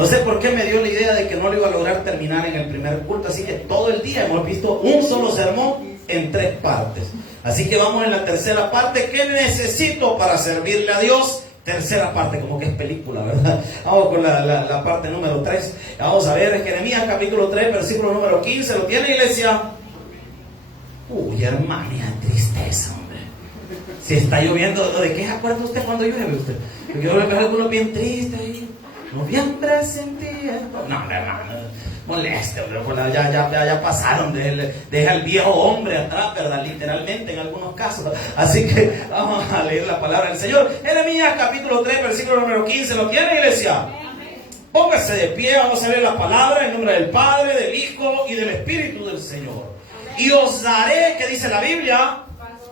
No sé por qué me dio la idea de que no lo iba a lograr terminar en el primer culto, así que todo el día hemos visto un solo sermón en 3 partes. Así que vamos en la tercera parte. ¿Qué necesito para servirle a Dios? Tercera parte, como que es película, ¿verdad? Vamos con la parte número 3. Vamos a ver Jeremías capítulo 3, versículo número 15. ¿Lo tiene, iglesia? Uy, hermana, tristeza, hombre. Si está lloviendo, ¿de qué se acuerda usted cuando llueve usted? Porque yo veo algunos bien tristes ahí. Noviembre sin tiempo. No, hermano, moleste, hombre, ya pasaron, deja el viejo hombre atrás, ¿verdad? Literalmente en algunos casos. Así que vamos a leer la palabra del Señor. Jeremías capítulo 3, versículo número 15. ¿Lo tiene, iglesia? Póngase de pie, vamos a leer la palabra en nombre del Padre, del Hijo y del Espíritu del Señor. Y os daré, ¿qué dice la Biblia?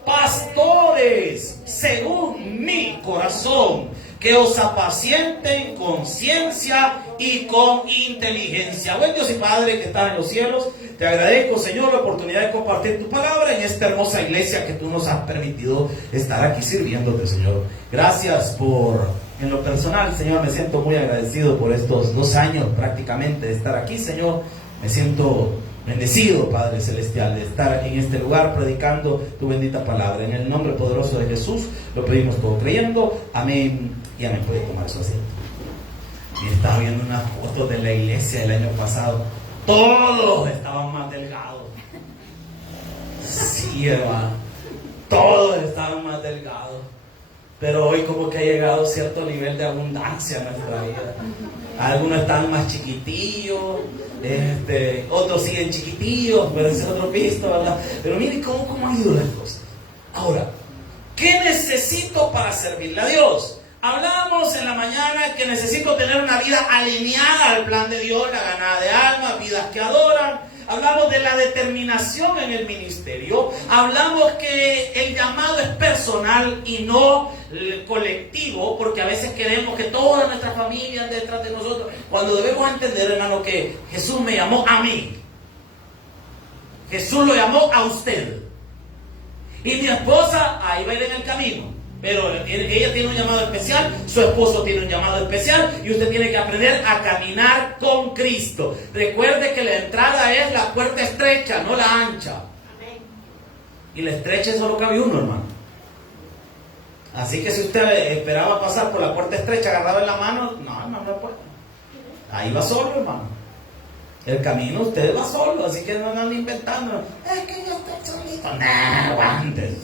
Pastores según mi corazón, que os apacienten con ciencia y con inteligencia. Buen Dios y Padre que estás en los cielos, te agradezco, Señor, la oportunidad de compartir tu palabra en esta hermosa iglesia que tú nos has permitido estar aquí sirviéndote, Señor. Gracias por, en lo personal, Señor, me siento muy agradecido por estos 2 años prácticamente de estar aquí, Señor. Me siento bendecido, Padre Celestial, de estar en este lugar predicando tu bendita palabra. En el nombre poderoso de Jesús lo pedimos todo creyendo. Amén y amén. Puede tomar su asiento. Y estaba viendo unas fotos de la iglesia del año pasado. Todos estaban más delgados. Sí, hermano. Todos estaban más delgados. Pero hoy como que ha llegado cierto nivel de abundancia a nuestra vida. Algunos están más chiquitillos, otros siguen chiquitillos, pero ese es otro pisto, ¿verdad? Pero mire cómo han ido las cosas. Ahora, ¿qué necesito para servirle a Dios? Hablábamos en la mañana que necesito tener una vida alineada al plan de Dios, la ganada de almas, vidas que adoran. Hablamos de la determinación en el ministerio. Hablamos que el llamado es personal y no colectivo, porque a veces queremos que toda nuestra familia ande detrás de nosotros, cuando debemos entender, hermano, que Jesús me llamó a mí. Jesús lo llamó a usted. Y mi esposa ahí va a ir en el camino. Pero ella tiene un llamado especial, su esposo tiene un llamado especial y usted tiene que aprender a caminar con Cristo. Recuerde que la entrada es la puerta estrecha, no la ancha. Amén. Y la estrecha solo cabe uno, hermano. Así que si usted esperaba pasar por la puerta estrecha agarrado en la mano, no puede. Ahí va solo, hermano. El camino usted va solo, así que no andan inventando. Es que yo estoy solito. No, aguantes.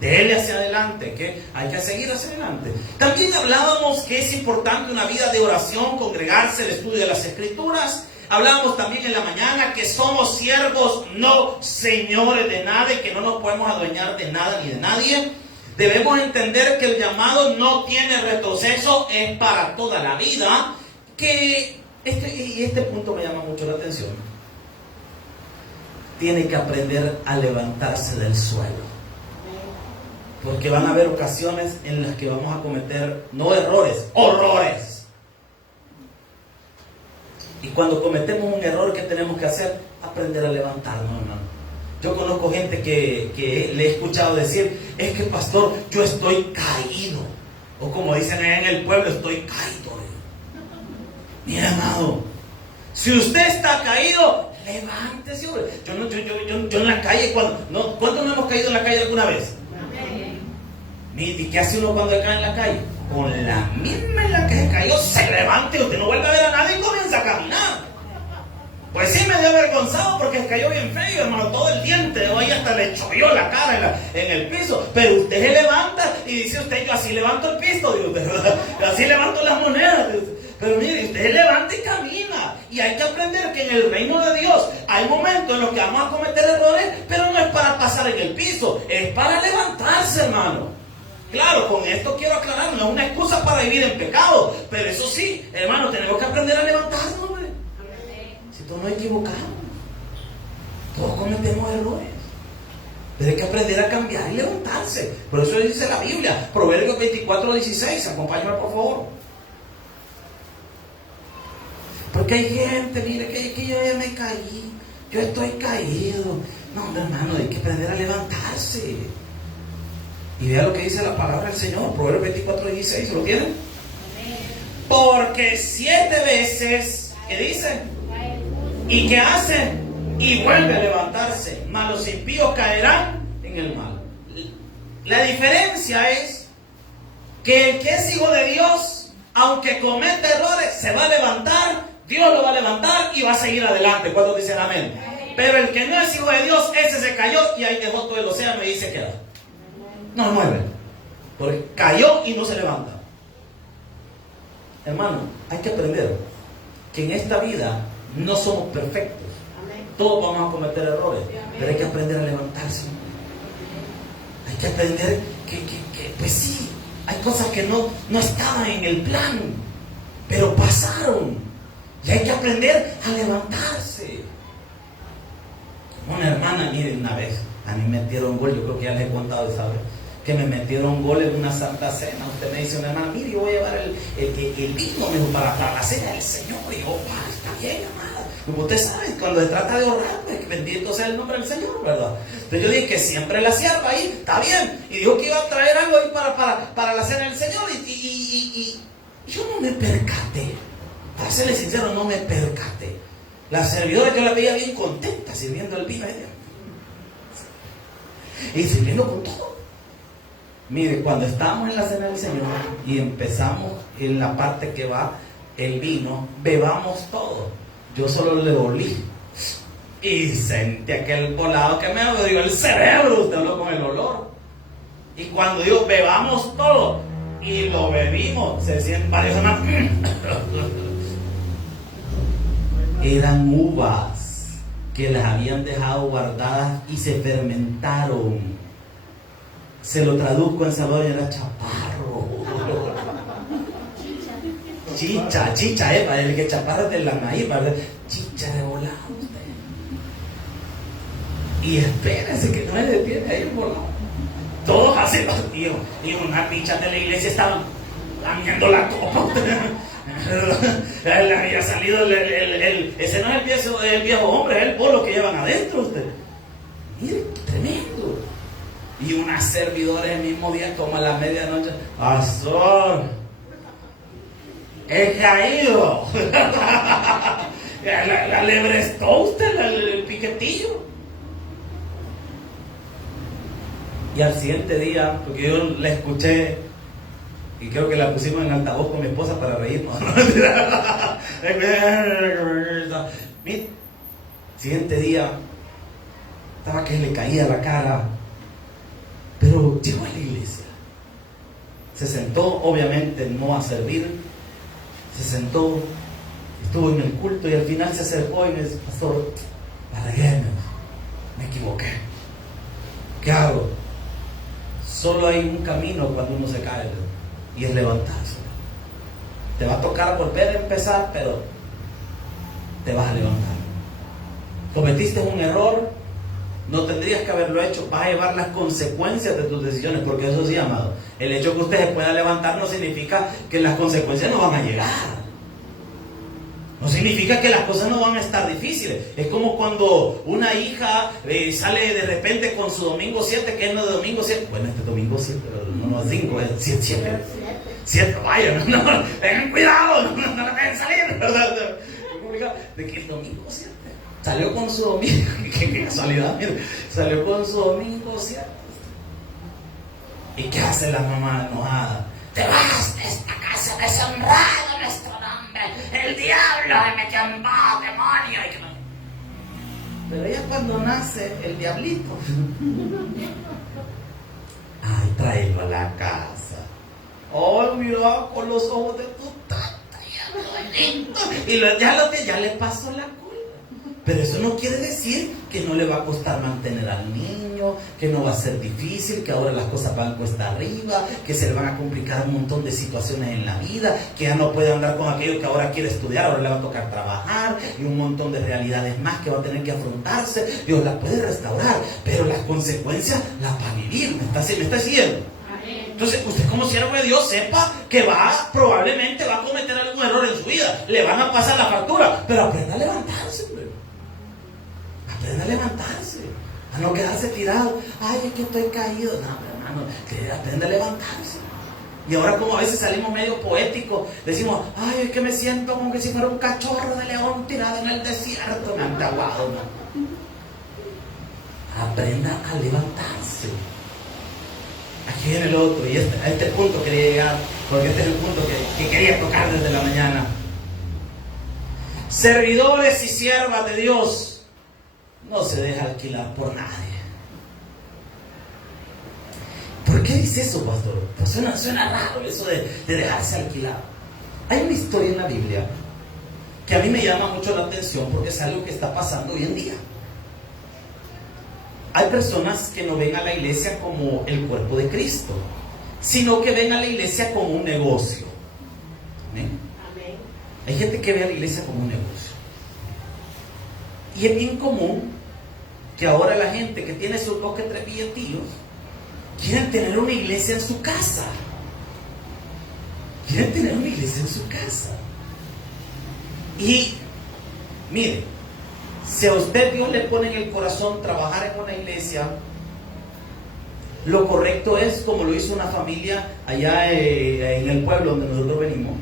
Dele hacia adelante, que hay que seguir hacia adelante. También hablábamos que es importante una vida de oración, congregarse, el estudio de las Escrituras. Hablábamos también en la mañana que somos siervos, no señores de nada, y que no nos podemos adueñar de nada ni de nadie. Debemos entender que el llamado no tiene retroceso, es para toda la vida. Que este punto me llama mucho la atención. Tiene que aprender a levantarse del suelo. Porque van a haber ocasiones en las que vamos a cometer, no errores, horrores. Y cuando cometemos un error, ¿qué tenemos que hacer? Aprender a levantarnos, hermano. Yo conozco gente que le he escuchado decir, es que pastor, yo estoy caído. O como dicen allá en el pueblo, estoy caído. Mira, amado, si usted está caído, levántese, hombre. Yo en la calle, ¿cuántos no hemos caído en la calle alguna vez? ¿Y qué hace uno cuando cae en la calle? Con la misma en la que se cayó, se levante, usted no vuelve a ver a nadie y comienza a caminar. Pues sí me dio avergonzado porque se cayó bien feo, hermano, todo el diente, hoy hasta le chovió la cara en el piso. Pero usted se levanta y dice usted, yo así levanto el piso, Dios, ¿verdad? Así levanto las monedas. Pero mire, usted se levanta y camina. Y hay que aprender que en el reino de Dios hay momentos en los que vamos a cometer errores, pero no es para pasar en el piso, es para levantarse, hermano. Claro, con esto quiero aclarar, no es una excusa para vivir en pecado, pero eso sí, hermano, tenemos que aprender a levantarnos, hombre. Si todos nos equivocamos, todos cometemos errores, pero hay que aprender a cambiar y levantarse. Por eso dice la Biblia, Proverbios 24:16, acompáñame por favor. Porque hay gente, mire, que yo ya me caí, yo estoy caído. No, hermano, hay que aprender a levantarse. Y vea lo que dice la palabra del Señor, Proverbios 24:16, ¿lo tienen? Porque 7 veces, ¿qué dice? ¿Y qué hace? Y vuelve a levantarse. Mas los impíos caerán en el mal. La diferencia es que el que es hijo de Dios, aunque cometa errores, se va a levantar, Dios lo va a levantar y va a seguir adelante. ¿Cuántos dicen amén? Pero el que no es hijo de Dios, ese se cayó y ahí dejó todo el océano y ahí se queda. No mueve. Porque cayó y no se levanta. Hermano, hay que aprender que en esta vida no somos perfectos. Todos vamos a cometer errores, pero hay que aprender a levantarse. Hay que aprender que pues sí, hay cosas que no estaban en el plan, pero pasaron. Y hay que aprender a levantarse. Una hermana, miren, una vez a mí me metieron gol, yo creo que ya les he contado esa vez, que me metieron gol en una santa cena. Usted me dice, una hermana, mire, yo voy a llevar el vino para la cena del Señor. Y yo, está bien, amada. Como usted sabe, cuando se trata de ahorrar, pues bendito sea el nombre del Señor, ¿verdad? Entonces yo dije que siempre la sierva ahí, está bien. Y dijo que iba a traer algo ahí para la cena del Señor. Y yo no me percaté. Para serle sincero, no me percaté. La servidora yo la veía bien contenta sirviendo el vino a ella. Y sirviendo con todo. Mire, cuando estábamos en la cena del Señor y empezamos en la parte que va el vino, bebamos todo. Yo solo le olí y sentí aquel volado que me dio el cerebro. Usted habló con el olor. Y cuando digo bebamos todo y lo bebimos, se sienten varios hermanos. Eran uvas que las habían dejado guardadas y se fermentaron. Se lo traduzco en Salvador y era chaparro. Chicha, el que chaparro es de la maíz, ¿verdad? Chicha de volado. Y espérense que no le detiene ahí el volado. Todos así los tíos. Y unas pichas de la iglesia estaban lamiendo la copa. Le había salido ese no es el viejo hombre, es el polo que llevan adentro usted. Mire, tremendo. Y una servidora el mismo día, como a la medianoche, pastor, he caído. La lebrestó usted, el piquetillo. Y al siguiente día, porque yo la escuché y creo que la pusimos en altavoz con mi esposa para reírnos. Mira, siguiente día estaba que le caía la cara, pero llegó a la iglesia, se sentó, obviamente no a servir, se sentó, estuvo en el culto y al final se acercó y me dice, pastor, me equivoqué, ¿qué hago? Solo hay un camino cuando uno se cae, y es levantarse. Te va a tocar volver a empezar, pero te vas a levantar. Cometiste un error, no tendrías que haberlo hecho, vas a llevar las consecuencias de tus decisiones, porque eso sí, amado, el hecho que usted se pueda levantar no significa que las consecuencias no van a llegar. No significa que las cosas no van a estar difíciles. Es como cuando una hija sale de repente con su domingo 7, que es no de domingo 7. Bueno, este domingo 7, no 5, es 7. 7, vaya, no, tengan cuidado, no le dejen salir, ¿verdad? De que el domingo 7 salió con su domingo, qué casualidad, mire, salió con su domingo 7. ¿Y qué hace la mamá enojada? Te vas de esta casa deshonrado nuestro nombre. El diablo me metió en voz, demonio. Pero ya cuando nace el diablito, ay, tráelo a la casa. Oh, mira con los ojos de tu tata, y ya le pasó la culpa. Pero eso no quiere decir que no le va a costar mantener al niño, que no va a ser difícil, que ahora las cosas van cuesta arriba, que se le van a complicar un montón de situaciones en la vida, que ya no puede andar con aquello que ahora quiere estudiar, ahora le va a tocar trabajar, y un montón de realidades más que va a tener que afrontarse. Dios las puede restaurar, pero las consecuencias las va a vivir. ¿Me está siguiendo? Entonces, usted como siervo de Dios sepa que probablemente va a cometer algún error en su vida, le van a pasar la factura, pero aprenda a levantarse, pues. Aprenda a levantarse, a no quedarse tirado. Ay, es que estoy caído. No, hermano, aprenda a levantarse. Y ahora como a veces salimos medio poéticos, decimos, ay, es que me siento como que si fuera un cachorro de león tirado en el desierto. Me han aguado, ¿no? Aprenda a levantarse. Aquí viene el otro, y a este punto quería llegar, porque este es el punto que quería tocar desde la mañana. Servidores y siervas de Dios, no se deja alquilar por nadie. ¿Por qué dice eso, pastor? Pues suena raro eso de dejarse alquilar. Hay una historia en la Biblia que a mí me llama mucho la atención porque es algo que está pasando hoy en día. Hay personas que no ven a la iglesia como el cuerpo de Cristo, sino que ven a la iglesia como un negocio. ¿Amén? Amén. Hay gente que ve a la iglesia como un negocio. Y es bien común que ahora la gente que tiene sus 2 que 3 billetillos quieren tener una iglesia en su casa. Quieren tener una iglesia en su casa. Y mire, si a usted Dios le pone en el corazón trabajar en una iglesia, lo correcto es como lo hizo una familia allá en el pueblo donde nosotros venimos.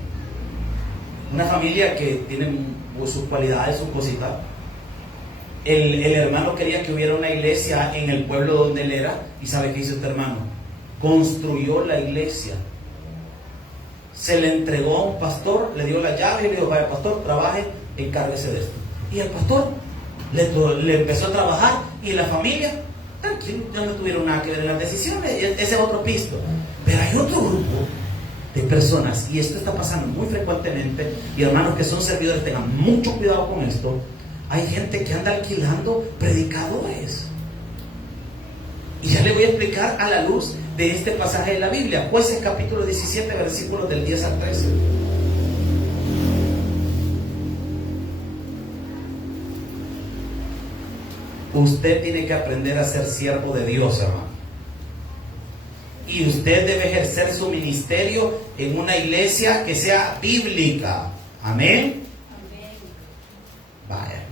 Una familia que tiene sus cualidades, sus cositas. El hermano quería que hubiera una iglesia en el pueblo donde él era. ¿Y sabe qué hizo este hermano? Construyó la iglesia. Se le entregó a un pastor, le dio la llave y le dijo, vaya pastor, trabaje, encárguese de esto. Y el pastor le empezó a trabajar, y la familia, tranquilo, ya no tuvieron nada que ver en las decisiones. Ese es otro pisto. Pero hay otro grupo de personas, y esto está pasando muy frecuentemente, y hermanos que son servidores, tengan mucho cuidado con esto. Hay gente que anda alquilando predicadores. Y ya le voy a explicar a la luz de este pasaje de la Biblia. Jueces capítulo 17, versículos del 10 al 13. Usted tiene que aprender a ser siervo de Dios, hermano. Y usted debe ejercer su ministerio en una iglesia que sea bíblica. Amén. Vaya,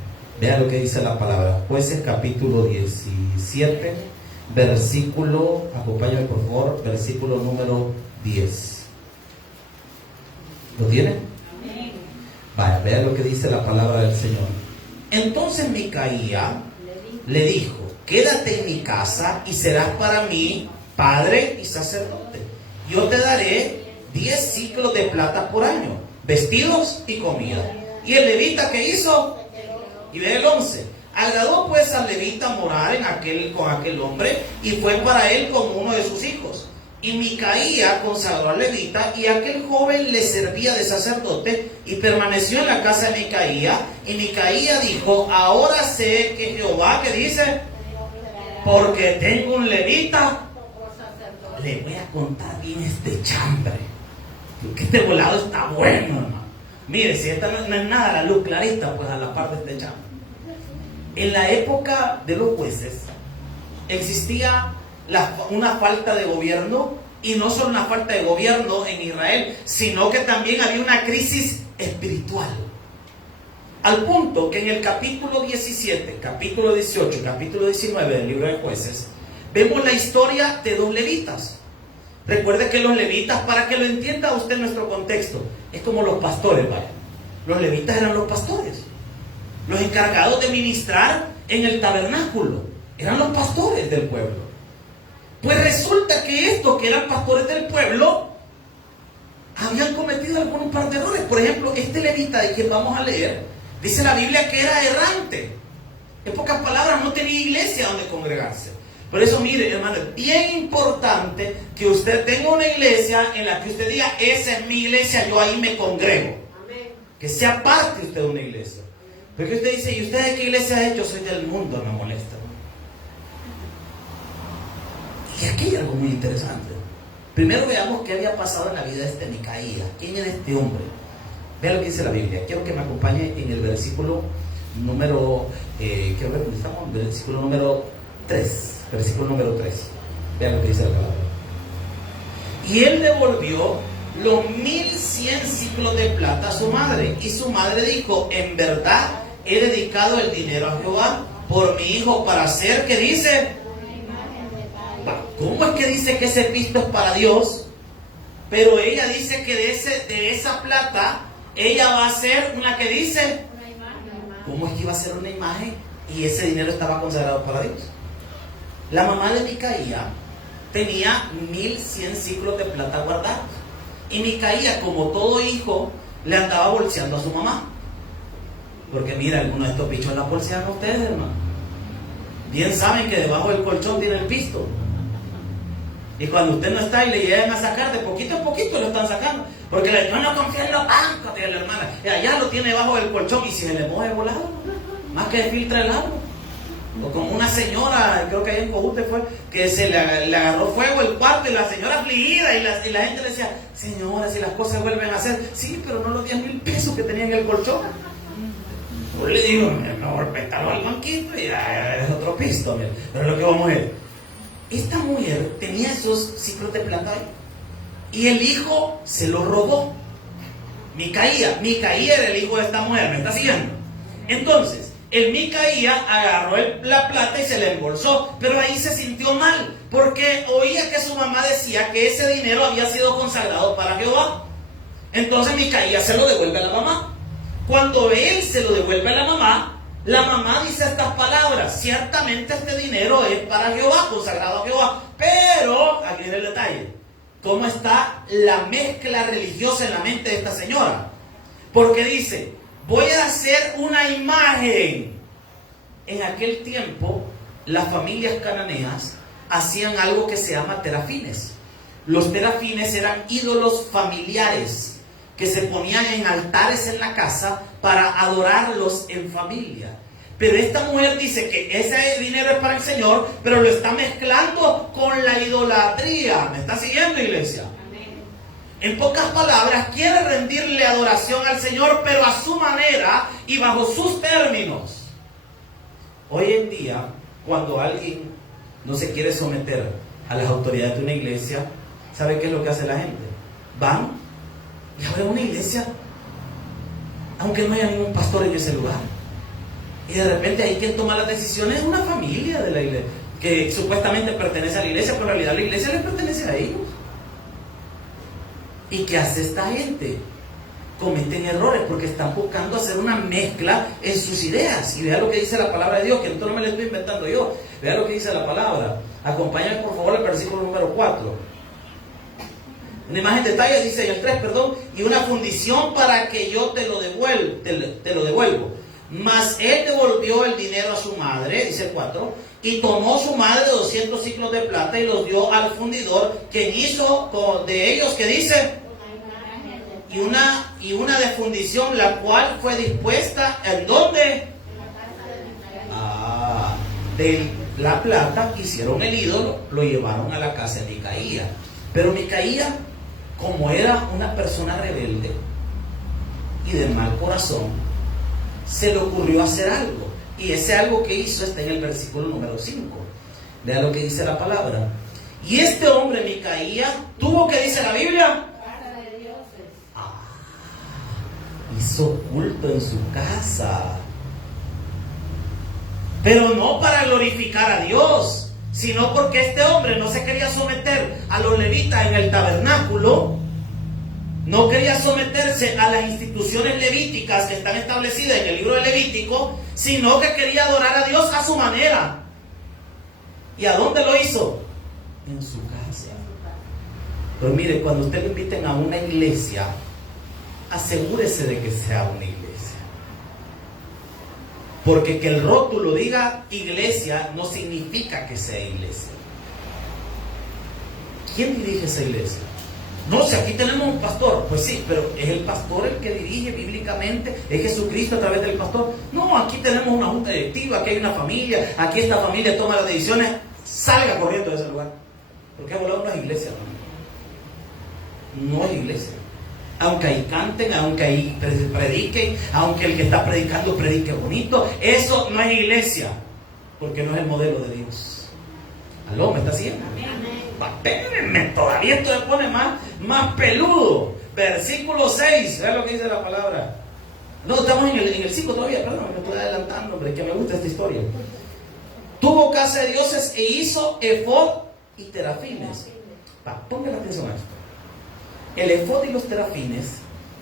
vea lo que dice la palabra. Jueces capítulo 17, versículo, acompáñame por favor, versículo número 10. ¿Lo tiene? Amén. Vaya, vea lo que dice la palabra del Señor. Entonces Micaía le dijo, quédate en mi casa y serás para mí padre y sacerdote. Yo te daré 10 ciclos de plata por año, vestidos y comida. Y el levita, ¿qué hizo? Y ve el 11. Agradó pues al levita morar con aquel hombre, y fue para él como uno de sus hijos. Y Micaía consagró al levita, y aquel joven le servía de sacerdote, y permaneció en la casa de Micaía. Y Micaía dijo, ahora sé que Jehová, ¿qué dice? Porque tengo un levita. Le voy a contar bien este chambre, porque este volado está bueno, hermano. Mire, si esta no es nada, la luz clarita, pues a la par de este chambre. En la época de los jueces existía una falta de gobierno, y no solo una falta de gobierno en Israel, sino que también había una crisis espiritual. Al punto que en el capítulo 17, capítulo 18, capítulo 19 del libro de Jueces, vemos la historia de 2 levitas. Recuerde que los levitas, para que lo entienda usted en nuestro contexto, es como los pastores, ¿vale? Los levitas eran los pastores, los encargados de ministrar en el tabernáculo, eran los pastores del pueblo. Pues resulta que estos que eran pastores del pueblo habían cometido algunos par de errores. Por ejemplo, este levita de quien vamos a leer, dice la Biblia que era errante. En pocas palabras, no tenía iglesia donde congregarse. Por eso, mire, hermano, es bien importante que usted tenga una iglesia en la que usted diga, esa es mi iglesia, yo ahí me congrego. Amén. Que sea parte usted de una iglesia. Porque usted dice, ¿y usted de qué iglesia es? Yo soy del mundo, me molesta. Y aquí hay algo muy interesante. Primero veamos qué había pasado en la vida de este Micaía. ¿Quién era este hombre? Vea lo que dice la Biblia. Quiero que me acompañe en el versículo número, quiero ver dónde estamos, versículo número 3. Versículo número 3. Vean lo que dice la palabra. Y él devolvió los 1100 ciclos de plata a su madre. Y su madre dijo, en verdad he dedicado el dinero a Jehová por mi hijo para hacer, ¿qué dice? ¿Cómo es que dice que ese pisto es para Dios? Pero ella dice que de esa plata, ella va a hacer una que dice, Una imagen. ¿cómo es que iba a ser una imagen? Y ese dinero estaba consagrado para Dios. La mamá de Micaía tenía 1100 ciclos de plata guardados. Y Micaía, como todo hijo, le andaba bolseando a su mamá. Porque mira, algunos de estos bichos la bolsean a ustedes, hermano. Bien saben que debajo del colchón tiene el pisto. Y cuando usted no está y le llegan a sacar, de poquito en poquito lo están sacando. Porque le no confía en los bancos, dice la hermana. Y allá lo tiene debajo del colchón y si se le moja volado, más que filtra el agua. O como una señora, creo que ahí en Cojute fue, que se le agarró fuego el cuarto y la señora afligida y la gente le decía, señora, si las cosas vuelven a ser, sí, pero no los 10,000 pesos que tenía en el colchón. Yo le digo, mejor pétalo al banquito y ya es otro pisto. Mira. Pero lo que vamos a ver, esta mujer tenía esos ciclos de plata ahí y el hijo se lo robó. Micaía era el hijo de esta mujer, ¿me está siguiendo? Entonces, el Micaía agarró la plata y se la embolsó, pero ahí se sintió mal, porque oía que su mamá decía que ese dinero había sido consagrado para Jehová. Entonces Micaía se lo devuelve a la mamá. Cuando él se lo devuelve a la mamá dice estas palabras: ciertamente este dinero es para Jehová, consagrado a Jehová. Pero, aquí viene el detalle, ¿cómo está la mezcla religiosa en la mente de esta señora? Porque dice, voy a hacer una imagen. En aquel tiempo, las familias cananeas hacían algo que se llama terafines. Los terafines eran ídolos familiares que se ponían en altares en la casa para adorarlos en familia. Pero esta mujer dice que ese dinero es para el Señor, pero lo está mezclando con la idolatría. ¿Me está siguiendo, iglesia? En pocas palabras, quiere rendirle adoración al Señor, pero a su manera y bajo sus términos. Hoy en día, cuando alguien no se quiere someter a las autoridades de una iglesia, ¿sabe qué es lo que hace la gente? Van y abren una iglesia, aunque no haya ningún pastor en ese lugar. Y de repente ahí quien toma las decisiones es una familia de la iglesia, que supuestamente pertenece a la iglesia, pero en realidad la iglesia les pertenece a ellos. ¿Y qué hace esta gente? Cometen errores porque están buscando hacer una mezcla en sus ideas. Y vea lo que dice la palabra de Dios, que esto no me lo estoy inventando yo. Vea lo que dice la palabra. Acompáñame por favor al versículo número 4. Una imagen de talla, dice en el 3, perdón, y una fundición para que yo te lo devuelvo. Mas él devolvió el dinero a su madre, dice el 4, y tomó su madre 200 ciclos de plata y los dio al fundidor, quien hizo de ellos, que dice, y una de fundición, la cual fue dispuesta, ¿en dónde? De la plata hicieron el ídolo, lo llevaron a la casa de Micaía. Pero Micaía, como era una persona rebelde y de mal corazón, se le ocurrió hacer algo. Y ese algo que hizo está en el versículo número 5. Vea lo que dice la palabra. Y este hombre, Micaía, tuvo, que dice la Biblia, hizo culto en su casa. Pero no para glorificar a Dios, sino porque este hombre no se quería someter a los levitas en el tabernáculo, no quería someterse a las instituciones levíticas que están establecidas en el libro de Levítico, sino que quería adorar a Dios a su manera. ¿Y a dónde lo hizo? En su casa. Pero mire, cuando usted lo inviten a una iglesia, asegúrese de que sea una iglesia. Porque que el rótulo diga iglesia no significa que sea iglesia. ¿Quién dirige esa iglesia? No, si aquí tenemos un pastor, pues sí, pero ¿es el pastor el que dirige bíblicamente? ¿Es Jesucristo a través del pastor? No, aquí tenemos una junta directiva, aquí hay una familia, aquí esta familia toma las decisiones, salga corriendo de ese lugar. Porque ha volado una iglesia, no es iglesia. Aunque ahí canten, aunque ahí prediquen, aunque el que está predicando predique bonito, eso no es iglesia, porque no es el modelo de Dios. ¿Aló? ¿Me está siguiendo? Espérenme, todavía esto se pone más peludo. Versículo 6, vean lo que dice la palabra. No, estamos en el 5 todavía, perdón, me estoy adelantando, hombre, que me gusta esta historia. Tuvo casa de dioses e hizo efod y terafines. Pongan atención a esto. El efod y los terafines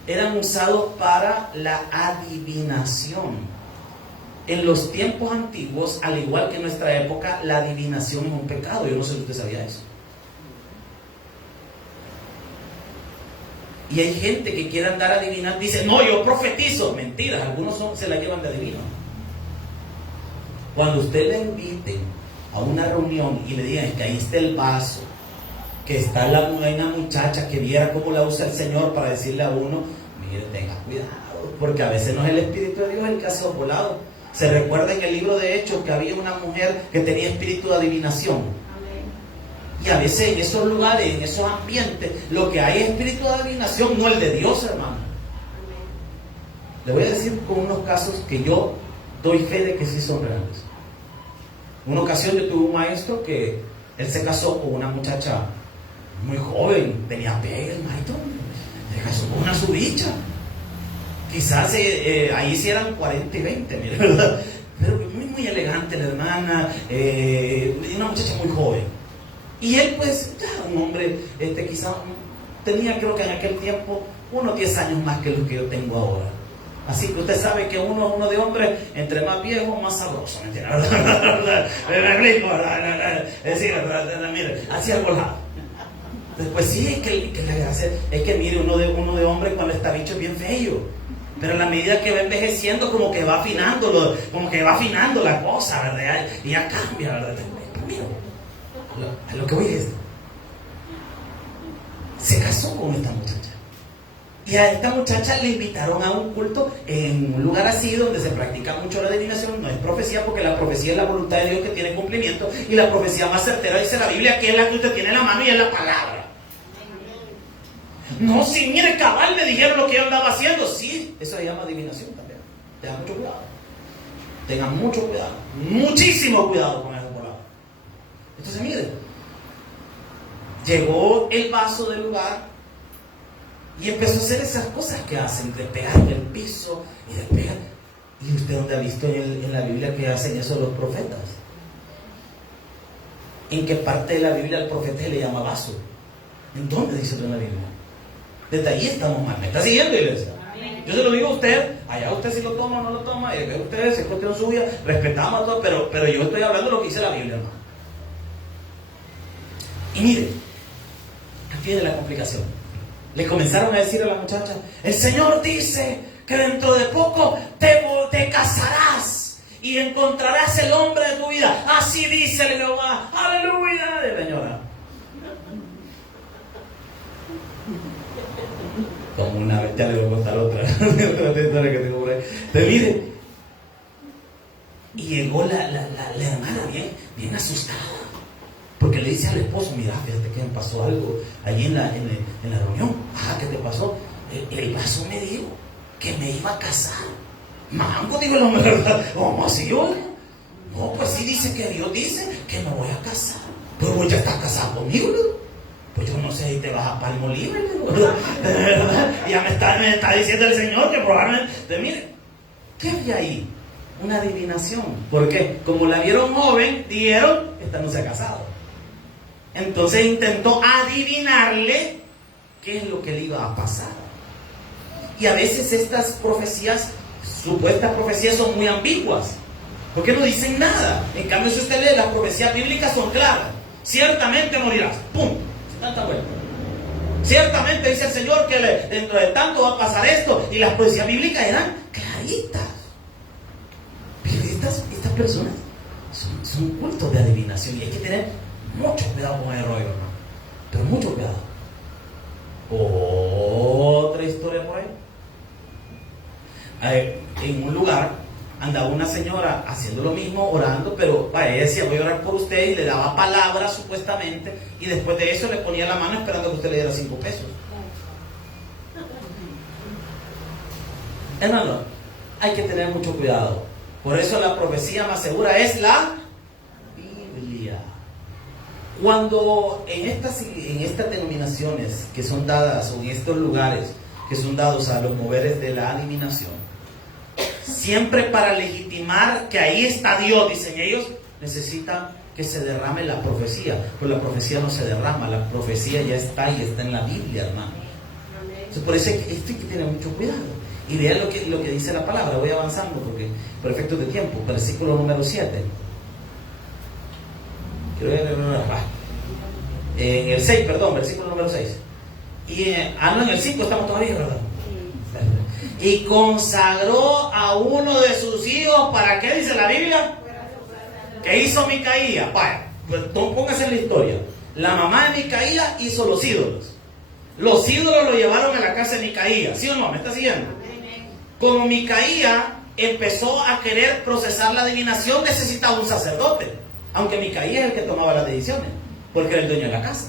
eran usados para la adivinación. En los tiempos antiguos, al igual que en nuestra época, la adivinación es un pecado. Yo no sé si usted sabía eso. Y hay gente que quiere andar adivinando, dice, no, yo profetizo. Mentiras, algunos se la llevan de adivino. Cuando usted le invite a una reunión y le digan que ahí está el vaso, que está hay una muchacha que viera cómo la usa el Señor para decirle a uno, mire, tenga cuidado, porque a veces no es el Espíritu de Dios el que hace volado. Se recuerda en el libro de Hechos que había una mujer que tenía espíritu de adivinación. Y a veces en esos lugares, en esos ambientes, lo que hay es espíritu de adivinación, no el de Dios, hermano. Le voy a decir con unos casos que yo doy fe de que sí son reales. Una ocasión yo tuve un maestro que él se casó con una muchacha muy joven, tenía pegue el maestro, se casó con una subicha. Quizás ahí sí eran 40 y 20, mire, ¿verdad? Pero muy elegante la hermana, una muchacha muy joven. Y él pues, ya un hombre, quizás tenía, creo que en aquel tiempo, unos 10 años más que los que yo tengo ahora. Así que usted sabe que uno de hombre, entre más viejo, más sabroso, ¿me entiende? Es decir, mire, así algo lado. Pues sí, es que la gracia es que mire, uno de hombre cuando está bicho es bien feo. Pero a la medida que va envejeciendo, como que va afinando la cosa, ¿verdad? Y ya cambia, ¿verdad? Mira, a lo que voy es esto. Se casó con esta muchacha. Y a esta muchacha le invitaron a un culto en un lugar así donde se practica mucho la adivinación. No es profecía, porque la profecía es la voluntad de Dios que tiene cumplimiento. Y la profecía más certera, dice la Biblia, que es la que usted tiene en la mano y es la palabra. No, si mire, cabal, me dijeron lo que yo andaba haciendo. Sí, eso se llama adivinación también. Tengan mucho cuidado. Tengan mucho cuidado. Muchísimo cuidado con eso por ahora. Entonces, mire, llegó el vaso del lugar y empezó a hacer esas cosas que hacen, de pegar en el piso y de pegar. ¿Y usted dónde ha visto en la Biblia que hacen eso los profetas? ¿En qué parte de la Biblia al profeta le llama vaso? ¿En dónde dice eso en la Biblia? Desde ahí estamos mal. ¿Me está siguiendo, iglesia? Yo se lo digo a usted, allá usted si lo toma o no lo toma, y usted si es cuestión suya, respetamos todo, pero yo estoy hablando de lo que dice la Biblia, hermano. Y mire, aquí viene la complicación. Le comenzaron a decir a la muchacha, el Señor dice que dentro de poco te casarás y encontrarás el hombre de tu vida. Así dice el Jehová. Aleluya, señora. Como una vez, ya le voy a contar otra historia que tengo por ahí. Pero mire, y llegó la hermana bien asustada, porque le dice al esposo, mira, fíjate que me pasó algo allí en la reunión. ¿Qué te pasó? El vaso me dijo que me iba a casar. Mango, digo, la verdad. ¿Cómo así yo? No, pues sí dice que Dios dice que me voy a casar. Pero vos ya estás casado conmigo, ¿no? Pues yo no sé si te vas a Palmolive, ¿verdad? Ya me está diciendo el Señor que probablemente... Mire, ¿qué había ahí? Una adivinación. ¿Por qué? Como la vieron joven, dijeron, esta no se ha casado. Entonces intentó adivinarle qué es lo que le iba a pasar. Y a veces estas profecías, supuestas profecías, son muy ambiguas, porque no dicen nada. En cambio, si usted lee las profecías bíblicas, son claras. Ciertamente morirás. Punto. Tanta vuelta. Ciertamente dice el Señor que dentro de tanto va a pasar esto. Y las profecías bíblicas eran claritas. Pero estas personas son cultos de adivinación. Y hay que tener mucho cuidado con el rollo, ¿no? Pero mucho cuidado. Otra historia por ahí. En un lugar andaba una señora haciendo lo mismo, orando, pero ella decía, voy a orar por usted, y le daba palabras supuestamente, y después de eso le ponía la mano esperando que usted le diera 5 pesos. Hermano, hay que tener mucho cuidado. Por eso la profecía más segura es la Biblia. Cuando en estas denominaciones que son dadas, o en estos lugares que son dados a los moveres de la adivinación, siempre para legitimar que ahí está Dios, dicen ellos, necesitan que se derrame la profecía. Pues la profecía no se derrama, la profecía ya está y está en la Biblia, hermano. Entonces, por eso esto hay que tener mucho cuidado. Y vean lo que dice la palabra. Voy avanzando porque por efectos de tiempo. Versículo número 7. En el 6, perdón, versículo número 6. No, en el 5 estamos todavía, ¿verdad? Y consagró a uno de sus hijos. ¿Para qué dice la Biblia? ¿Qué hizo Micaía? Vaya, pues póngase en la historia. La mamá de Micaía hizo los ídolos. Los ídolos lo llevaron a la casa de Micaía. ¿Sí o no? ¿Me está siguiendo? Como Micaía empezó a querer procesar la adivinación, necesitaba un sacerdote. Aunque Micaía es el que tomaba las decisiones, porque era el dueño de la casa.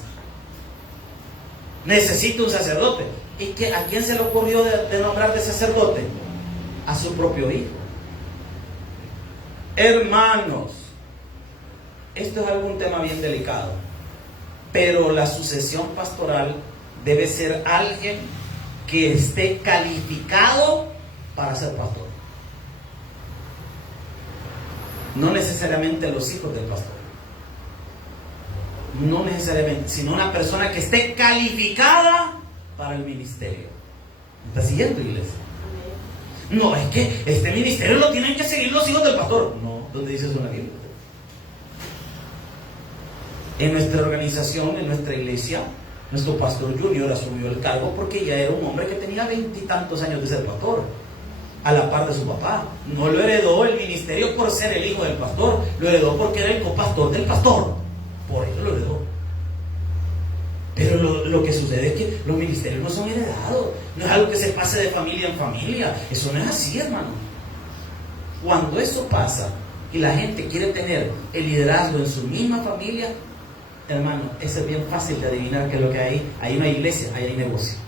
Necesita un sacerdote. ¿Y a quién se le ocurrió de nombrar de sacerdote? A su propio hijo. Hermanos, esto es algún tema bien delicado, pero la sucesión pastoral debe ser alguien que esté calificado para ser pastor. No necesariamente los hijos del pastor, no necesariamente, sino una persona que esté calificada para el ministerio. ¿Me está siguiendo, iglesia? No, es que este ministerio lo tienen que seguir los hijos del pastor. No, ¿dónde dice eso en la Biblia? En nuestra organización, en nuestra iglesia, nuestro pastor junior asumió el cargo porque ya era un hombre que tenía 20 y tantos años de ser pastor, a la par de su papá. No lo heredó el ministerio por ser el hijo del pastor, lo heredó porque era el copastor del pastor. Por eso lo heredó. Pero lo que sucede es que los ministerios no son heredados, no es algo que se pase de familia en familia. Eso no es así, hermano. Cuando eso pasa y la gente quiere tener el liderazgo en su misma familia, hermano, eso es bien fácil de adivinar qué es lo que hay. Hay una iglesia, ahí hay negocio.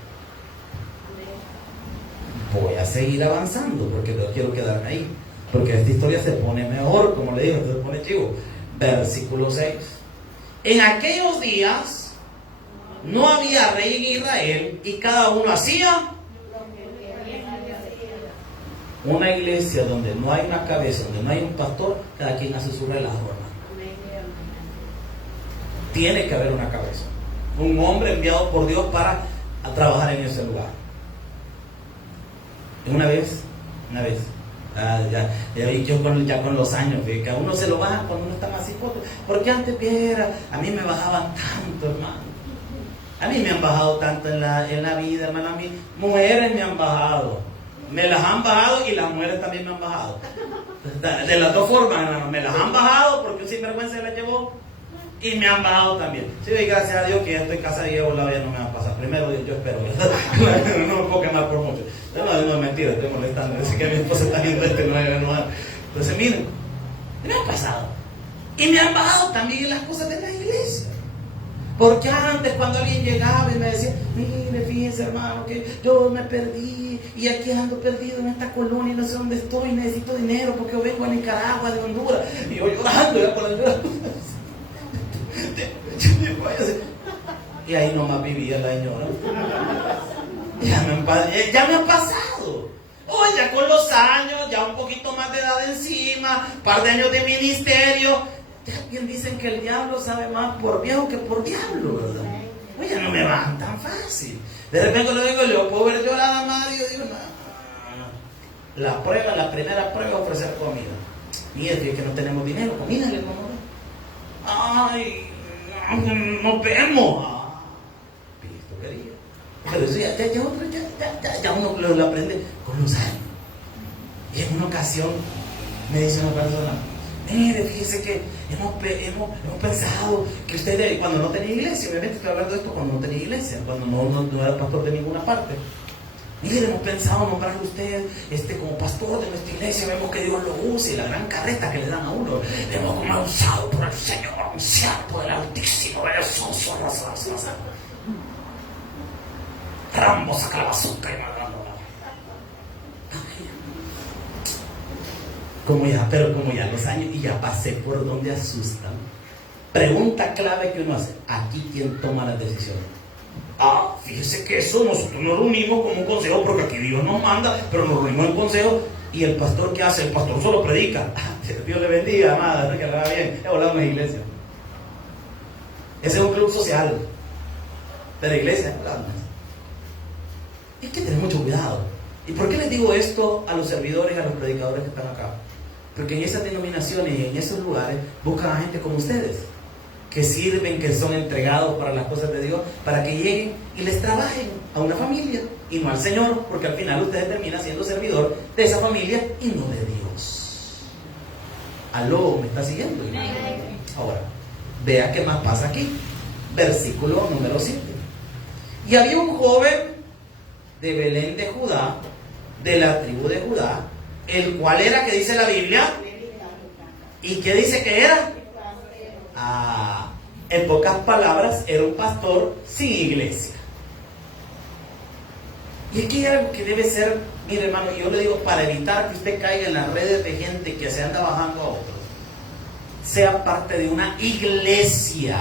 Voy a seguir avanzando porque no quiero quedarme ahí, porque esta historia se pone mejor, como le digo, se pone chivo. Versículo 6. En aquellos días no había rey en Israel y cada uno hacía una iglesia donde no hay una cabeza, donde no hay un pastor, cada quien hace su relajo, hermano. Tiene que haber una cabeza, un hombre enviado por Dios para trabajar en ese lugar. Una vez, ya con los años, que a uno se lo baja cuando uno está más psicótico, porque antes viera, a mí me bajaban tanto, hermano. A mí me han bajado tanto en la vida, hermano. A mí mujeres me han bajado, me las han bajado y las mujeres también me han bajado. De las dos formas, hermano. Me las han bajado porque un sinvergüenza se las llevó y me han bajado también. Sí, doy gracias a Dios que ya estoy casado y llevo la vida, no me va a pasar. Primero yo espero, no me puedo quemar por mucho. No es mentira, estoy molestando. Dice que mi esposa está viendo no. Entonces miren, me ha pasado. Y me han bajado también en las cosas de la iglesia. Porque antes cuando alguien llegaba y me decía, mire, fíjense, hermano, que yo me perdí y aquí ando perdido en esta colonia y no sé dónde estoy, necesito dinero porque yo vengo a Nicaragua, de Honduras, y yo llorando ya por la Honduras. Y ahí nomás vivía la señora. Ya me ha pasado. Ya con los años, ya un poquito más de edad encima, un par de años de ministerio. Ya bien dicen que el diablo sabe más por viejo que por diablo, ¿verdad? Ya no me van tan fácil. De repente lo digo yo, puedo ver llorar a Mario, digo, no. La primera prueba es ofrecer comida. Mira, es que no tenemos dinero, comida le vamos a dar. Ay, nos vemos. Cristo quería. Pero eso ya uno lo aprende con los años. Y en una ocasión me dice una persona, mire, fíjese que hemos pensado que usted, cuando no tenía iglesia, obviamente estoy hablando de esto cuando no tenía iglesia, cuando no era pastor de ninguna parte. Mire, hemos pensado nombrarle a usted como pastor de nuestra iglesia, vemos que Dios lo use, la gran carreta que le dan a uno, vemos como ha usado por el Señor, un siervo del Altísimo, Rambo saca la bazooka y me como ya los años y ya pasé por donde asustan. Pregunta clave que uno hace: aquí quién toma las decisiones. Fíjese que eso nosotros nos reunimos como un consejo porque aquí Dios nos manda, pero nos reunimos en consejo. Y el pastor, ¿qué hace? El pastor solo predica. Dios le bendiga, amada, que le va bien. Hablamos en la iglesia. Ese es un club social de la iglesia. Hay que tener mucho cuidado. ¿Y por qué les digo esto a los servidores, a los predicadores que están acá? Porque en esas denominaciones y en esos lugares buscan a gente como ustedes, que sirven, que son entregados para las cosas de Dios, para que lleguen y les trabajen a una familia y no al Señor, porque al final ustedes terminan siendo servidor de esa familia y no de Dios. ¿Aló? ¿Me está siguiendo? Ahora, vea qué más pasa aquí. Versículo número 7. Y había un joven de Belén de Judá, de la tribu de Judá, el cual era, ¿qué dice la Biblia? ¿Y qué dice que era? En pocas palabras, era un pastor sin iglesia. Y aquí hay algo que debe ser, mire hermano, yo le digo, para evitar que usted caiga en las redes de gente que se anda bajando a otros, sea parte de una iglesia.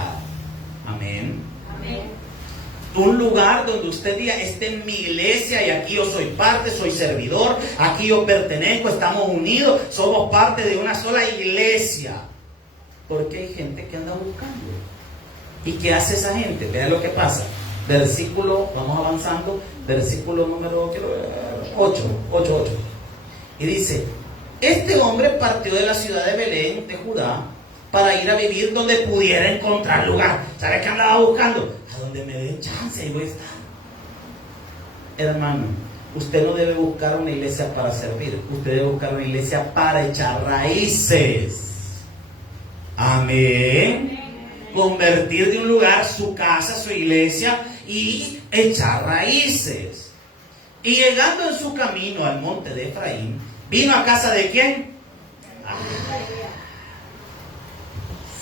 Amén. Amén. Un lugar donde usted diga, esta es mi iglesia y aquí yo soy parte, soy servidor, aquí yo pertenezco, estamos unidos, somos parte de una sola iglesia. Porque hay gente que anda buscando. ¿Y qué hace esa gente? Vean lo que pasa. Versículo, vamos avanzando, versículo número 8. Y dice, este hombre partió de la ciudad de Belén, de Judá, para ir a vivir donde pudiera encontrar lugar. ¿Sabe qué andaba buscando? A donde me den chance y voy a estar. Hermano, usted no debe buscar una iglesia para servir, usted debe buscar una iglesia para echar raíces. Amén. Convertir de un lugar su casa, su iglesia y echar raíces. Y llegando en su camino al monte de Efraín, vino a casa de ¿quién?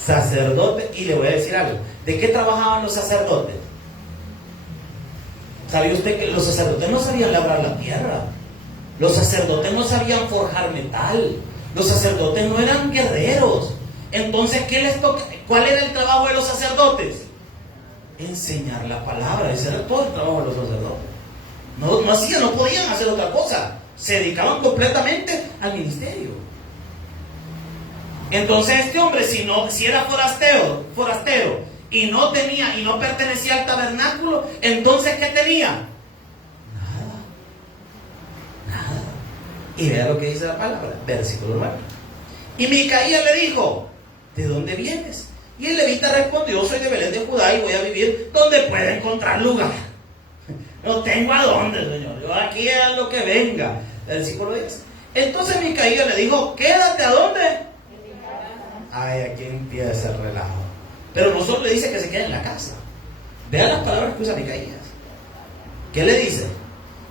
Sacerdote. Y le voy a decir algo. ¿De qué trabajaban los sacerdotes? ¿Sabía usted que los sacerdotes no sabían labrar la tierra? Los sacerdotes no sabían forjar metal. Los sacerdotes no eran guerreros. Entonces, ¿qué les toca? ¿Cuál era el trabajo de los sacerdotes? Enseñar la palabra. Ese era todo el trabajo de los sacerdotes. No podían hacer otra cosa. Se dedicaban completamente al ministerio. Entonces este hombre, si era forastero y no pertenecía al tabernáculo, entonces ¿qué tenía? Nada. Y vea lo que dice la palabra, versículo 9. Y Micaía le dijo, ¿de dónde vienes? Y el levita respondió, soy de Belén de Judá y voy a vivir donde pueda encontrar lugar. No tengo a dónde, Señor. Yo aquí a lo que venga. Versículo 10. Entonces Micaía le dijo, quédate a dónde. Ay, aquí empieza el relajo. Pero no solo le dice que se quede en la casa. Vean las palabras que usa Micaías. ¿Qué le dice?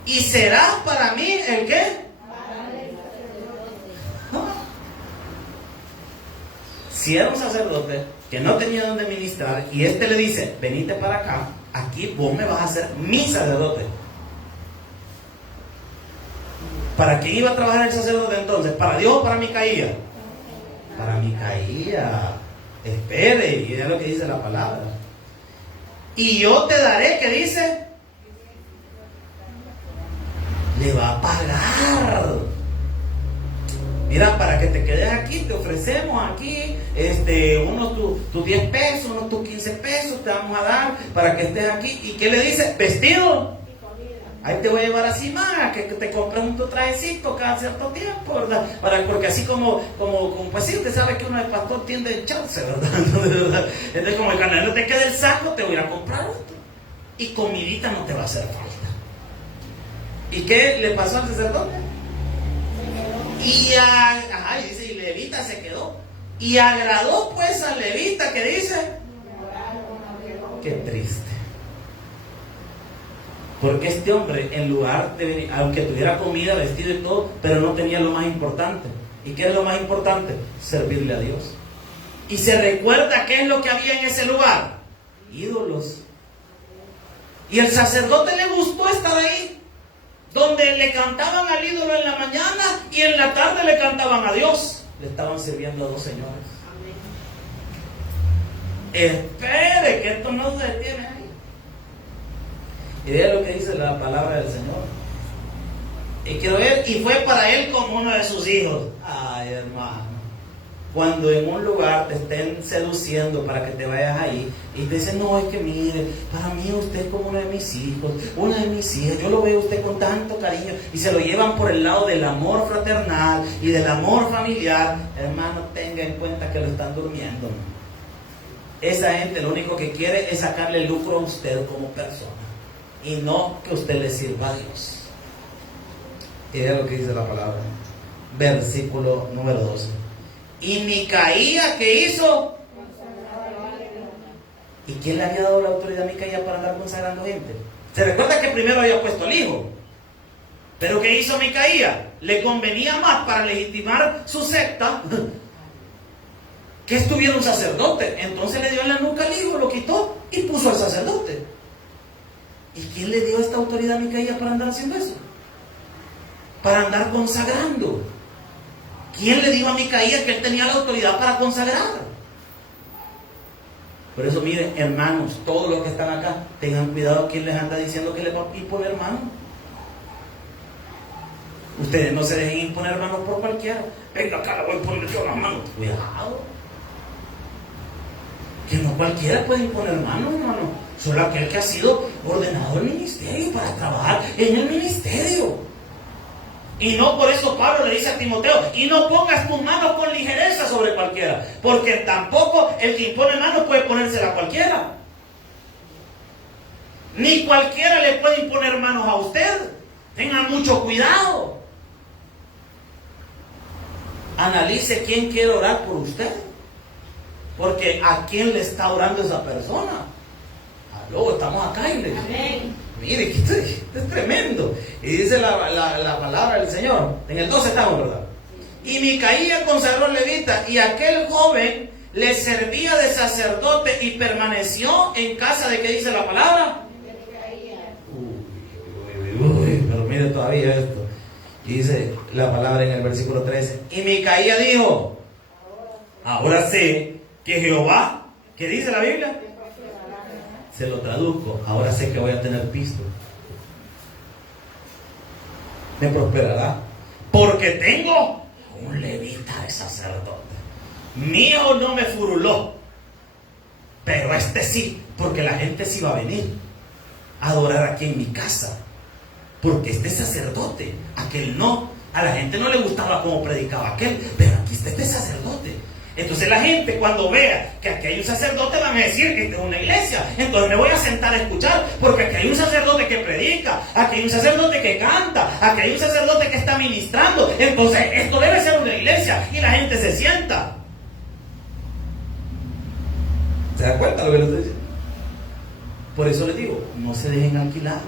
Y será para mí el qué. Si era un sacerdote que no tenía donde ministrar y este le dice, venite para acá, aquí vos me vas a hacer mi sacerdote. ¿Para quién iba a trabajar el sacerdote entonces? ¿Para Dios o para Micaía? Para Micaía. Espere, y es lo que dice la palabra. Y yo te daré, ¿qué dice? Le va a pagar. Mira, para que te quedes aquí, te ofrecemos aquí unos tus 10 pesos, unos tus 15 pesos, te vamos a dar para que estés aquí. ¿Y qué le dice? Vestido. Ahí te voy a llevar así más, que te compres un tu trajecito cada cierto tiempo, ¿verdad? Porque así como, pues sí, usted sabe que uno de pastor tiende a echarse, ¿verdad? Entonces, como el canal no te queda el saco, te voy a ir a comprar otro. Y comidita no te va a hacer falta. ¿Y qué le pasó al sacerdote? Y levita se quedó. Y agradó pues al levita, que dice, qué triste. Porque este hombre, en lugar de, aunque tuviera comida, vestido y todo, pero no tenía lo más importante. ¿Y qué es lo más importante? Servirle a Dios. Y se recuerda qué es lo que había en ese lugar. Ídolos. Y el sacerdote le gustó estar ahí, donde le cantaban al ídolo en la mañana y en la tarde le cantaban a Dios. Le estaban sirviendo a dos señores. Espere, que esto no se detiene ahí. Y vea lo que dice la palabra del Señor. Y quiero ver, y fue para él como uno de sus hijos. Ay, hermano, Cuando en un lugar te estén seduciendo para que te vayas ahí y te dicen, no, es que mire, para mí usted es como uno de mis hijos, una de mis hijas, yo lo veo a usted con tanto cariño, y se lo llevan por el lado del amor fraternal y del amor familiar, hermano, tenga en cuenta que lo están durmiendo. Esa gente lo único que quiere es sacarle lucro a usted como persona y no que usted le sirva a Dios. Y es lo que dice la palabra. Versículo número 12. Y Micaía, ¿qué hizo? ¿Y quién le había dado la autoridad a Micaía para andar consagrando gente? Se recuerda que primero había puesto al hijo. Pero ¿qué hizo Micaía? Le convenía más para legitimar su secta que estuviera un sacerdote. Entonces le dio en la nuca al hijo, lo quitó y puso al sacerdote. ¿Y quién le dio esta autoridad a Micaía para andar haciendo eso? Para andar consagrando. ¿Quién le dijo a Micaía que él tenía la autoridad para consagrar? Por eso, miren, hermanos, todos los que están acá, tengan cuidado a quién les anda diciendo que les va a imponer mano. Ustedes no se dejen imponer manos por cualquiera. Venga acá, le voy a imponer yo las manos. Cuidado. Que no cualquiera puede imponer manos, hermano. Solo aquel que ha sido ordenado al ministerio para trabajar en el ministerio. Y no por eso Pablo le dice a Timoteo, y no pongas tus manos con ligereza sobre cualquiera, porque tampoco el que impone manos puede ponérsela a cualquiera. Ni cualquiera le puede imponer manos a usted. Tenga mucho cuidado. Analice quién quiere orar por usted, porque a quién le está orando esa persona. Aló, estamos acá, iglesia. Amén. Mire, que esto es tremendo. Y dice la palabra del Señor. En el 12 estamos, ¿verdad? Y Micaía consagró levita, y aquel joven le servía de sacerdote y permaneció en casa de, ¿qué dice la palabra? Pero mire todavía esto. Y dice la palabra en el versículo 13. Y Micaía dijo, ahora sé que Jehová, ¿qué dice la Biblia? Se lo traduzco, ahora sé que voy a tener pisto. Me prosperará, porque tengo un levita de sacerdote. Mi hijo no me furuló, pero este sí, porque la gente sí va a venir a adorar aquí en mi casa, porque este sacerdote, aquel no. A la gente no le gustaba cómo predicaba aquel, pero aquí está este sacerdote. Entonces la gente, cuando vea que aquí hay un sacerdote, van a decir que esta es una iglesia. Entonces me voy a sentar a escuchar, porque aquí hay un sacerdote que predica, aquí hay un sacerdote que canta, aquí hay un sacerdote que está ministrando. Entonces esto debe ser una iglesia, y la gente se sienta. ¿Se da cuenta lo que les estoy diciendo? Por eso les digo, no se dejen alquilar.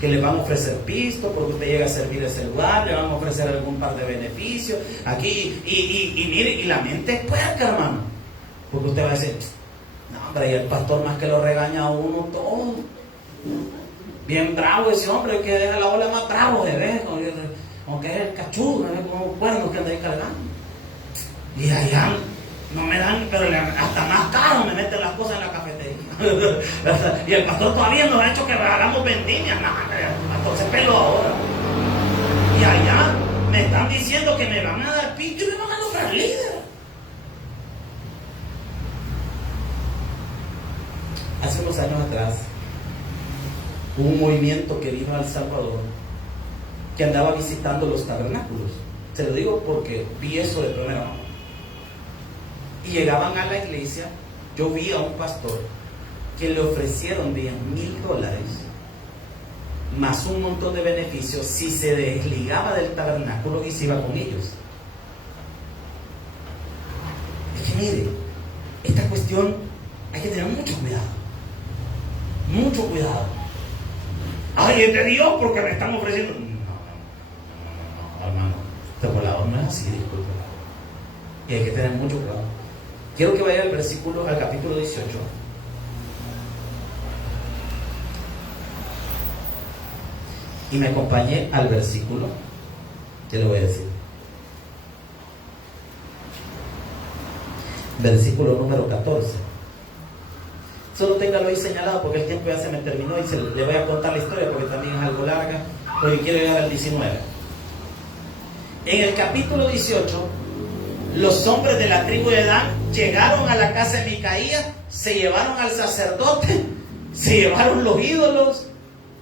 Que le van a ofrecer pisto porque usted llega a servir ese lugar, le van a ofrecer algún par de beneficios aquí, y mire, y la mente es puerca, hermano, porque usted va a decir, no hombre, y el pastor más que lo regaña a uno todo, bien bravo ese hombre, que deja la ola más bravo de vez, aunque es el cachudo, como cuernos que anda ahí cargando, y allá no me dan, pero hasta más caro me meten las cosas en la cafetería. Y el pastor todavía nos ha hecho que regalamos vendimias. No, el pastor se peló ahora. Y allá me están diciendo que me van a dar pincho y me van a nombrar líder. Hace unos años atrás hubo un movimiento que vino a El Salvador que andaba visitando los tabernáculos. Se lo digo porque vi eso de primera mano. Y llegaban a la iglesia, yo vi a un pastor que le ofrecieron $10,000 más un montón de beneficios si se desligaba del tabernáculo y se iba con ellos. Es que mire, esta cuestión hay que tener mucho cuidado. Mucho cuidado. Ay, es de Dios porque me están ofreciendo. No, hermano. Este volador no es así, disculpe. Y hay que tener mucho cuidado. Quiero que vaya al capítulo 18. Y me acompañe al versículo. ¿Qué le voy a decir? Versículo número 14. Solo téngalo ahí señalado porque el tiempo ya se me terminó y le voy a contar la historia porque también es algo larga, porque quiero llegar al 19. En el capítulo 18 Los hombres de la tribu de Dan llegaron a la casa de Micaías, se llevaron al sacerdote, se llevaron los ídolos,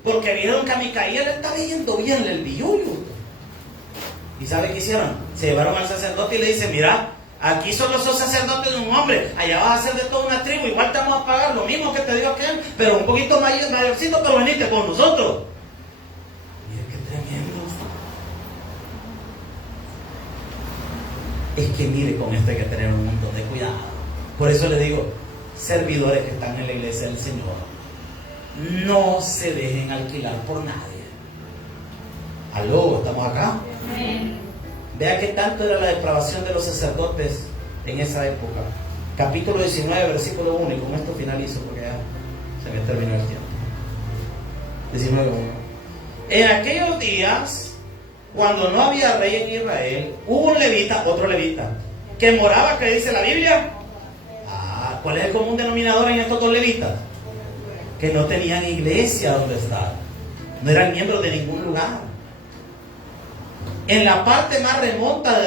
porque vieron que a Micaías le estaba yendo bien el billullo. ¿Y sabe qué hicieron? Se llevaron al sacerdote y le dicen: mira, aquí solo sos sacerdote de un hombre, allá vas a ser de toda una tribu, igual te vamos a pagar lo mismo que te dio aquel, pero un poquito mayorcito, pero venite con nosotros. Mira qué tremendo. Es que mire, con esto hay que tener un montón de cuidado. Por eso le digo, servidores que están en la iglesia del Señor, no se dejen alquilar por nadie. ¿Aló? ¿Estamos acá? Vea qué tanto era la depravación de los sacerdotes en esa época. Capítulo 19, versículo 1, y con esto finalizo porque ya se me terminó el tiempo. 19:1. En aquellos días, cuando no había rey en Israel, hubo un levita, otro levita, que moraba, ¿qué dice la Biblia? ¿Cuál es el común denominador en estos dos levitas? Que no tenían iglesia donde estar, no eran miembros de ningún lugar. En la parte más remota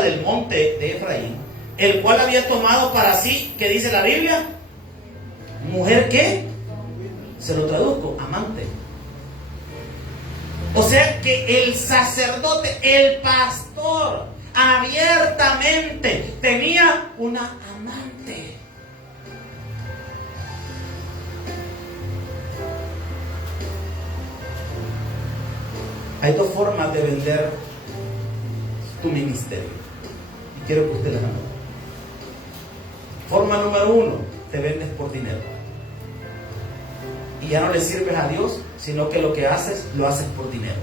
del monte de Efraín, el cual había tomado para sí, ¿qué dice la Biblia? ¿Mujer qué? Se lo traduzco, amante. O sea que el sacerdote, el pastor, abiertamente tenía una amante. Hay dos formas de vender tu ministerio, y quiero que usted las anote. Forma número 1, te vendes por dinero. Y ya no le sirves a Dios, sino que lo que haces, lo haces por dinero.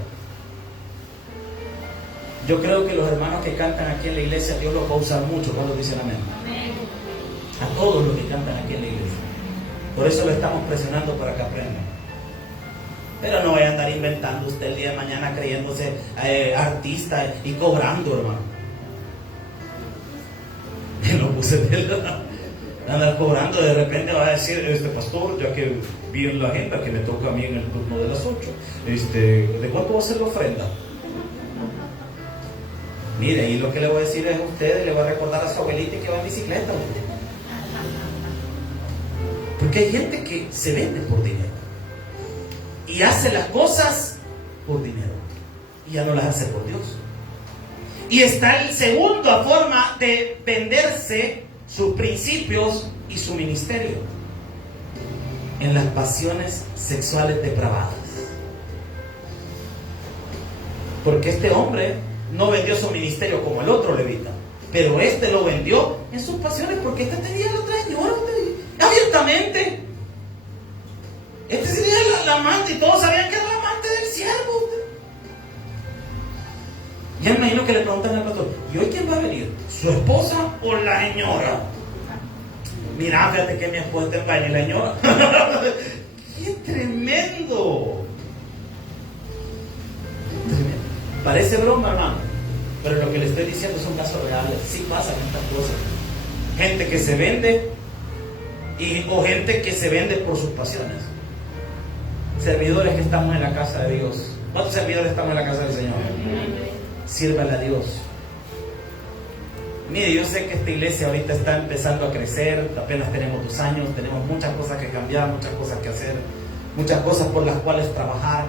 Yo creo que los hermanos que cantan aquí en la iglesia, Dios los va a usar mucho cuando dicen amén. A todos los que cantan aquí en la iglesia. Por eso lo estamos presionando para que aprendan. Pero no vaya a andar inventando usted el día de mañana creyéndose artista y cobrando, hermano. Y no puse andar cobrando, de repente va a decir, pastor, ya que vi en la agenda que me toca a mí en el turno de las 8, ¿de cuánto va a ser la ofrenda? Mire, y lo que le voy a decir es a usted, le voy a recordar a su abuelita que va en bicicleta. Porque hay gente que se vende por dinero y hace las cosas por dinero y ya no las hace por Dios. Y está el segundo forma de venderse sus principios y su ministerio: en las pasiones sexuales depravadas. Porque este hombre no vendió su ministerio como el otro levita, pero este lo vendió en sus pasiones, porque este tenía la otra señora abiertamente. Este sería la amante y todos sabían que era la amante del siervo. Ya me imagino que le preguntan al pastor: ¿y hoy quién va a venir? ¿Su esposa o la señora? Mira, fíjate que mi esposa te va a venir la señora. ¡Qué tremendo! Parece broma, hermano, pero lo que le estoy diciendo son casos reales. Sí pasan estas cosas. Gente que se vende o gente que se vende por sus pasiones. Servidores que estamos en la casa de Dios. ¿Cuántos servidores estamos en la casa del Señor? Sírvale a Dios. Mire, yo sé que esta iglesia ahorita está empezando a crecer, apenas tenemos 2 años, tenemos muchas cosas que cambiar, muchas cosas que hacer, muchas cosas por las cuales trabajar.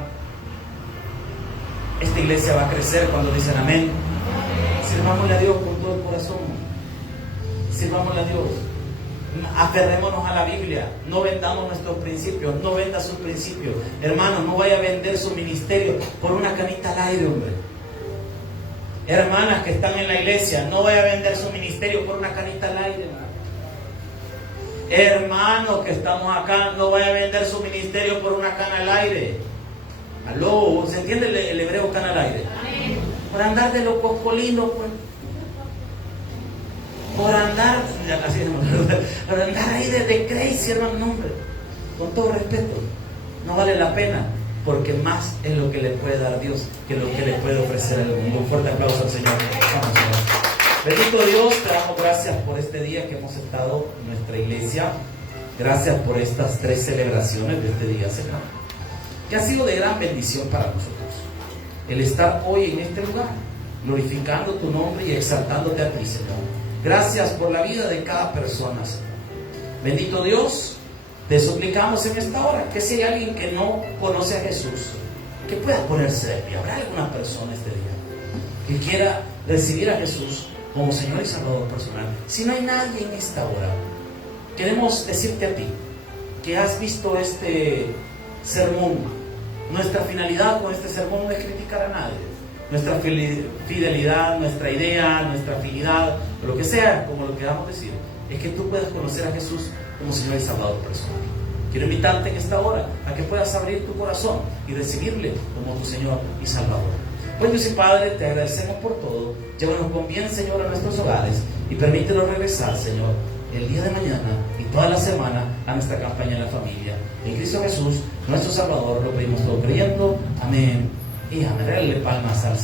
Esta iglesia va a crecer cuando dicen amén. Sirvámosle a Dios con todo el corazón. Sirvámosle a Dios. Aferrémonos a la Biblia. No vendamos nuestros principios. No venda sus principios. Hermanos, no vaya a vender su ministerio por una canita al aire, hombre. Hermanas que están en la iglesia, no vaya a vender su ministerio por una canita al aire. Hermanos que estamos acá, no vaya a vender su ministerio por una cana al aire. ¿Aló? ¿Se entiende el hebreo cana al aire? Amén. Por andar de los coscolinos, por andar ahí de crazy, hermano, hombre. Con todo respeto, no vale la pena, porque más es lo que le puede dar Dios que lo que le puede ofrecer el mundo. Un fuerte aplauso al Señor. Vamos, Señor. Bendito Dios, te damos gracias por este día que hemos estado en nuestra iglesia. Gracias por estas 3 celebraciones de este día, Señor, que ha sido de gran bendición para nosotros el estar hoy en este lugar. glorificando tu nombre y exaltándote a ti, Señor. Gracias por la vida de cada persona, Señor. Bendito Dios, te suplicamos en esta hora que si hay alguien que no conoce a Jesús, que pueda ponerse de pie. ¿Habrá alguna persona este día que quiera recibir a Jesús como Señor y Salvador personal? Si no hay nadie en esta hora, queremos decirte a ti que has visto este sermón. Nuestra finalidad con este sermón no es criticar a nadie. Nuestra fidelidad, nuestra idea, nuestra afinidad, o lo que sea, como lo queramos decir, es que tú puedas conocer a Jesús como Señor y Salvador personal. Quiero invitarte en esta hora a que puedas abrir tu corazón y recibirle como tu Señor y Salvador. Pues Dios y Padre, te agradecemos por todo. Llévanos con bien, Señor, a nuestros hogares y permítenos regresar, Señor, el día de mañana y toda la semana a nuestra campaña en la familia. En Cristo Jesús, nuestro Salvador, lo pedimos todo creyendo. Amén y amén. Dale palmas al Señor.